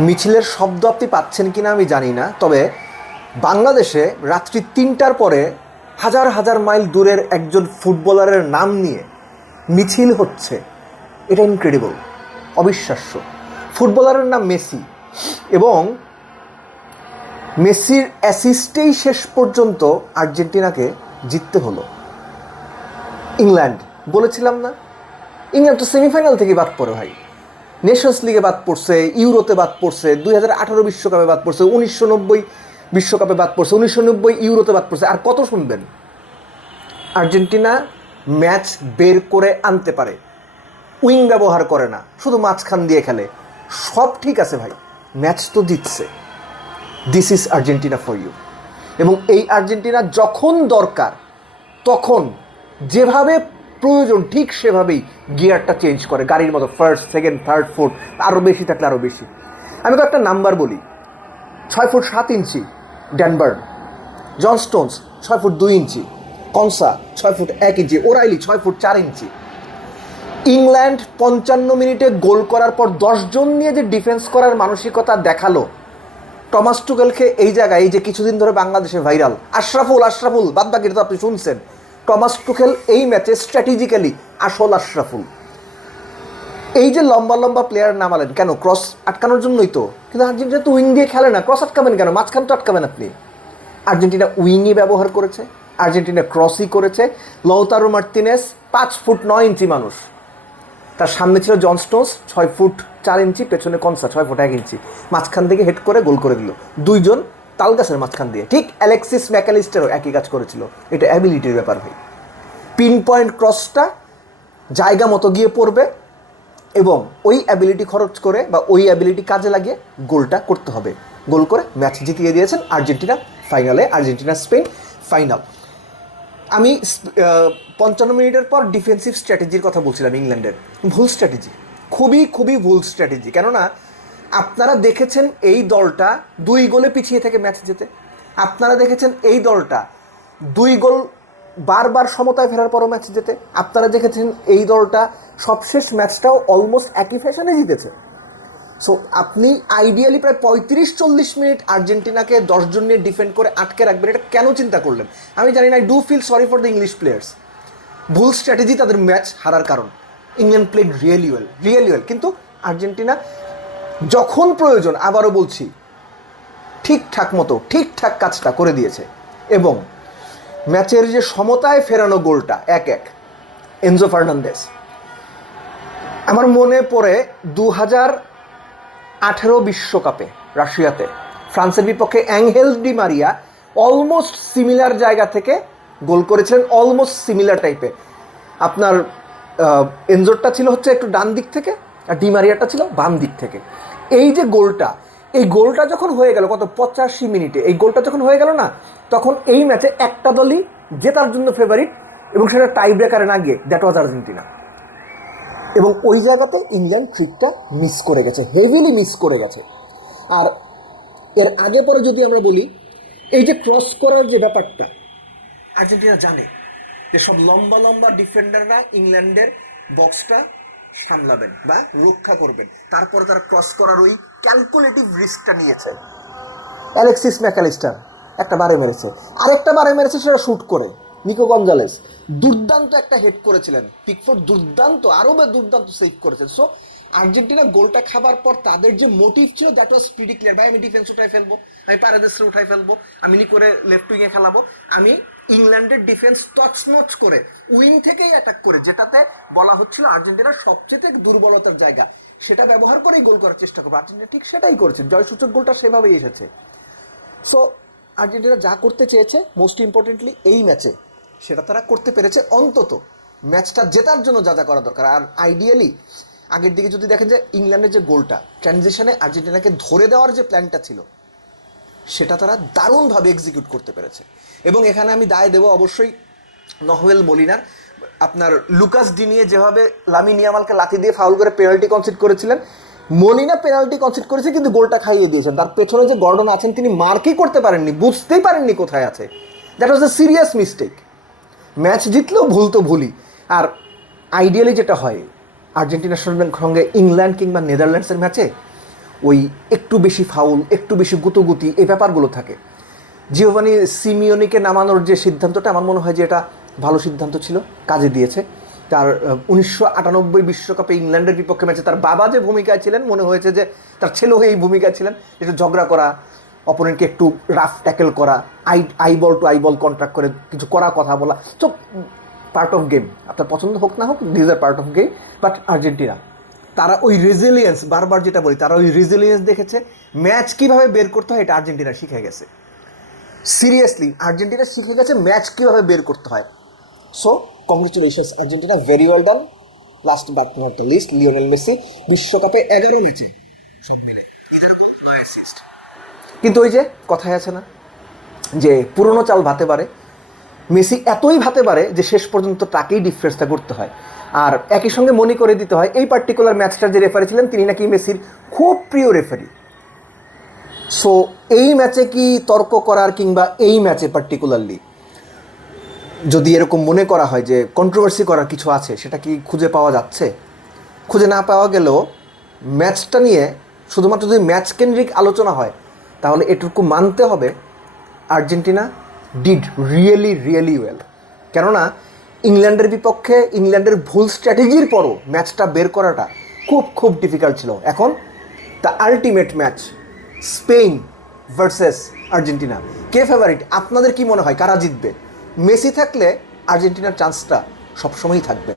মিছিলের শব্দ আপনি পাচ্ছেন কিনা আমি জানি না, তবে বাংলাদেশে রাত্রি ৩টার পরে হাজার হাজার মাইল দূরের একজন ফুটবলারের নাম নিয়ে মিছিল হচ্ছে। এটা ইনক্রেডিবল, অবিশ্বাস্য। ফুটবলারের নাম মেসি, এবং মেসির অ্যাসিস্টেই শেষ পর্যন্ত আর্জেন্টিনাকে জিততে হলো। ইংল্যান্ড, বলেছিলাম না, ইংল্যান্ড তো সেমিফাইনাল থেকে বাদ পড়ে ভাই। নেশনস লিগে বাদ পড়ছে, ইউরোতে বাদ পড়ছে, 2018 বিশ্বকাপে বাদ পড়ছে, 1990 বিশ্বকাপে বাদ পড়ছে, 1990 ইউরোতে বাদ পড়ছে। আর কত শুনবেন? আর্জেন্টিনা ম্যাচ বের করে আনতে পারে, উইং ব্যবহার করে না, শুধু মাঝখান দিয়ে খেলে। সব ঠিক আছে ভাই, ম্যাচ তো জিতছে। This is Argentina for you. এবং এই আর্জেন্টিনা যখন দরকার তখন যেভাবে প্রয়োজন ঠিক সেভাবেই গিয়ারটা চেঞ্জ করে, গাড়ির মতো। ফার্স্ট, সেকেন্ড, থার্ড, ফোর্থ, আরও বেশি থাকলে আরও বেশি। আমি তো একটা নাম্বার বলি, 6 ফুট 7 ইঞ্চি ড্যানবার্ন, জন স্টোনস 6 ফুট 2 ইঞ্চি, কনসা 6 ফুট 1 ইঞ্চি, ওরাইলি 6 ফুট 4 ইঞ্চি। ইংল্যান্ড 55 মিনিটে গোল করার পর 10 জন নিয়ে যে ডিফেন্স করার মানসিকতা দেখালো, টমাস টুকেলকে এই জায়গায়, এই যে কিছুদিন ধরে বাংলাদেশে ভাইরাল আশরাফুল বাদ বাকিটা তো আপনি শুনছেন, টমাস টুকেল এই ম্যাচে স্ট্র্যাটেজিক্যালি আসল আশরাফুল। এই যে লম্বা লম্বা প্লেয়ার নামালেন কেন? ক্রস আটকানোর জন্যই তো। কিন্তু আর্জেন্টিনা তো উইং দিয়ে খেলে না, ক্রস আটকাবেন কেন? মাঝখান তো আটকাবেন আপনি। আর্জেন্টিনা উইংই ব্যবহার করেছে, আর্জেন্টিনা ক্রসই করেছে। লৌতারো মার্তিনেস 5 ফুট 9 ইঞ্চি মানুষ, তার সামনে ছিল জন স্টোনস 6 ফুট 4 ইঞ্চি, পেছনে কনসা 6 ফুট 1 ইঞ্চি। মাঝখান থেকে হেড করে গোল করে দিল, দুইজন তালগাছের মাঝখান দিয়ে। ঠিক অ্যালেক্সিস ম্যাকালিস্টারও একই কাজ করেছিল। এটা অ্যাবিলিটির ব্যাপার ভাই। পিন পয়েন্ট ক্রসটা জায়গা মতো গিয়ে পড়বে, এবং ওই অ্যাবিলিটি খরচ করে বা ওই অ্যাবিলিটি কাজে লাগিয়ে গোলটা করতে হবে। গোল করে ম্যাচ জিতিয়ে দিয়েছেন আর্জেন্টিনা ফাইনালে। Argentina Spain final. আমি 55 মিনিটের পর ডিফেন্সিভ স্ট্র্যাটেজির কথা বলছিলাম ইংল্যান্ডের। ভুল স্ট্র্যাটেজি, খুবই ভুল স্ট্র্যাটেজি। কেননা আপনারা দেখেছেন এই দলটা 2 গোলে পিছিয়ে থেকে ম্যাচ জেতে। আপনারা দেখেছেন এই দলটা 2 গোল বারবার সমতায় ফেরার পরও ম্যাচ জেতে। আপনারা দেখেছেন এই দলটা সবশেষ ম্যাচটাও অলমোস্ট একই ফ্যাশনে জিতেছে। সো আপনি আইডিয়ালি প্রায় 35-40 মিনিট আর্জেন্টিনাকে 10 জন নিয়ে ডিফেন্ড করে আটকে রাখবেন, এটা কেন চিন্তা করলেন আমি জানি না। I do feel sorry for the English players. ভুল স্ট্র্যাটেজি তাদের ম্যাচ হারার কারণ। ইংল্যান্ড প্লেড রিয়েলি ওয়েল, কিন্তু আর্জেন্টিনা যখন প্রয়োজন, আবারও বলছি, ঠিকঠাক কাজটা করে দিয়েছে। এবং ম্যাচের যে সমতায় ফেরানো গোলটা 1-1, এনজো ফার্নান্দেস। আমার মনে পড়ে 2018 বিশ্বকাপে রাশিয়াতে ফ্রান্সের বিপক্ষে angle Di Maria almost similar জায়গা থেকে গোল করেছিলেন, অলমোস্ট সিমিলার টাইপে। আপনার এনজোরটা ছিল হচ্ছে একটু ডান দিক থেকে, আর ডি মারিয়াটা ছিল বাম দিক থেকে। এই যে গোলটা, এই গোলটা যখন হয়ে গেল কত 85 মিনিটে, এই গোলটা যখন হয়ে গেল না, তখন এই ম্যাচে একটা দলই জেতার জন্য ফেভারিট, এবং সেটা টাই ব্রেকারে না গিয়ে, দ্যাট ওয়াজ আর্জেন্টিনা। এবং ওই জায়গাতে ইংল্যান্ড ট্রিকটা মিস করে গেছে, হেভিলি মিস করে গেছে। আর এর আগে পরে যদি আমরা বলি, এই যে ক্রস করার যে ব্যাপারটা, আর্জেন্টিনা জানে যে সব লম্বা ডিফেন্ডাররা ইংল্যান্ডের বক্সটা সামলাবেন বা রক্ষা করবেন, তারপরে তারা ক্রস করার ওই ক্যালকুলেটিভ রিস্কটা নিয়েছে। অ্যালেক্সিস ম্যাকালিস্টার একটা বারে মেরেছে, আরেকটা বারে মেরেছে সেটা শ্যুট করে। নিকো গঞ্জালেস দুর্দান্ত একটা হেড করেছিলেন, পিকফোর্ড দুর্দান্ত, আরও দুর্দান্ত সেভ করেছেন। সো আর্জেন্টিনা গোলটা খাবার পর তাদের যে মোটিভ ছিল, দ্যাট ওয়াজ প্রিটি ক্লিয়ার। ভাই আমি ডিফেন্স উঠাই ফেলবো, আমি পারেদেসরে উঠাই ফেলবো, আমি করে লেফট উইংয়ে খেলাবো, আমি ইংল্যান্ডের ডিফেন্স তছনছ করে উইং থেকেই অ্যাটাক করে, যেটাতে বলা হচ্ছিল আর্জেন্টিনার সবচেয়ে দুর্বলতার জায়গা, সেটা ব্যবহার করেই গোল করার চেষ্টা করবো। আর্জেন্টিনা ঠিক সেটাই করেছে, জয়সূচক গোলটা সেভাবেই এসেছে। সো আর্জেন্টিনা যা করতে চেয়েছে, মোস্ট ইম্পর্টেন্টলি এই ম্যাচে সেটা তারা করতে পেরেছে। অন্তত ম্যাচটা জেতার জন্য যা যা করা দরকার। আর আইডিয়ালি আগের দিকে যদি দেখেন যে ইংল্যান্ডের যে গোলটা, ট্রানজিশনে আর্জেন্টিনাকে ধরে দেওয়ার যে প্ল্যানটা ছিল, সেটা তারা দারুণভাবে এক্সিকিউট করতে পেরেছে। এবং এখানে আমি দায় দেবো অবশ্যই নহুয়েল মলিনার। আপনার লুকাস ডিনিয়ে যেভাবে লামিন ইয়ামালকে লাথি দিয়ে ফাউল করে পেনাল্টি কনসিড করেছিলেন, মলিনা পেনাল্টি কনসিড করেছে কিন্তু গোলটা খাইয়ে দিয়েছেন। তার পেছনে যে গর্ডন আছেন তিনি মার্কই করতে পারেননি, বুঝতেই পারেননি কোথায় আছে। That was a serious mistake. Match জিতলেও ভুল তো ভুলই। আর আইডিয়ালি যেটা হয় আর্জেন্টিনার সঙ্গে ইংল্যান্ড কিংবা নেদারল্যান্ডসের ম্যাচে, ওই একটু বেশি ফাউল, একটু বেশি গুতোগুতি, এই ব্যাপারগুলো থাকে। জিওভানি সিমিওনিকে নামানোর যে সিদ্ধান্তটা, আমার মনে হয় যে এটা ভালো সিদ্ধান্ত ছিল, কাজে দিয়েছে। তার 1998 বিশ্বকাপে ইংল্যান্ডের বিপক্ষে ম্যাচে তার বাবা যে ভূমিকায় ছিলেন, মনে হয়েছে যে তার ছেলেও এই ভূমিকায় ছিলেন, একটু ঝগড়া করা, অপোনেন্টকে একটু রাফ ট্যাকেল করা, eyeball to eyeball contract করে কিছু করা, কথা বলা, সব পার্ট অফ গেম। আপনার পছন্দ হোক না হোক, these are part of game. But Argentina, তারা ওই রেজিলিয়েন্স, বারবার যেটা বলি, তারা ওই রেজিলিয়েন্স দেখেছে। ম্যাচ কীভাবে বের করতে হয় এটা আর্জেন্টিনা শিখে গেছে। সিরিয়াসলি আর্জেন্টিনা শিখে গেছে ম্যাচ কীভাবে বের করতে হয়। So congratulations Argentina, very well done. Last but not the least, Lionel Messi বিশ্বকাপে 11 ম্যাচে সব মিলে 11 গোল 9 অ্যাসিস্ট। কিন্তু ওই যে কথায় আছে না যে পুরনো চাল ভাতে পারে, মেসি এতই ভাতে পারে যে শেষ পর্যন্ত তাকেই ডিফারেন্সটা করতে হয়। আর একই সঙ্গে মনে করে দিতে হয় এই পার্টিকুলার ম্যাচটার যে রেফারি ছিলেন তিনি নাকি মেসির খুব প্রিয় রেফারি। সো এই ম্যাচে কি তর্ক করার, কিংবা এই ম্যাচে পার্টিকুলারলি যদি এরকম মনে করা হয় যে কন্ট্রোভার্সি করার কিছু আছে, সেটা কি খুঁজে পাওয়া যাচ্ছে? খুঁজে না পাওয়া গেলেও ম্যাচটা নিয়ে শুধুমাত্র যদি ম্যাচ কেন্দ্রিক আলোচনা হয়, তাহলে এটুকু মানতে হবে আর্জেন্টিনা ডিড রিয়েলি ওয়েল। কেননা ইংল্যান্ডের বিপক্ষে ইংল্যান্ডের ভুল স্ট্র্যাটেজির পরও ম্যাচটা বের করাটা খুব ডিফিকাল্ট ছিল। এখন the ultimate match, Spain versus Argentina, K favourite? আপনাদের কি মনে হয় কারা জিতবে? মেসি থাকলে আর্জেন্টিনার চান্সটা সবসময়ই থাকবে।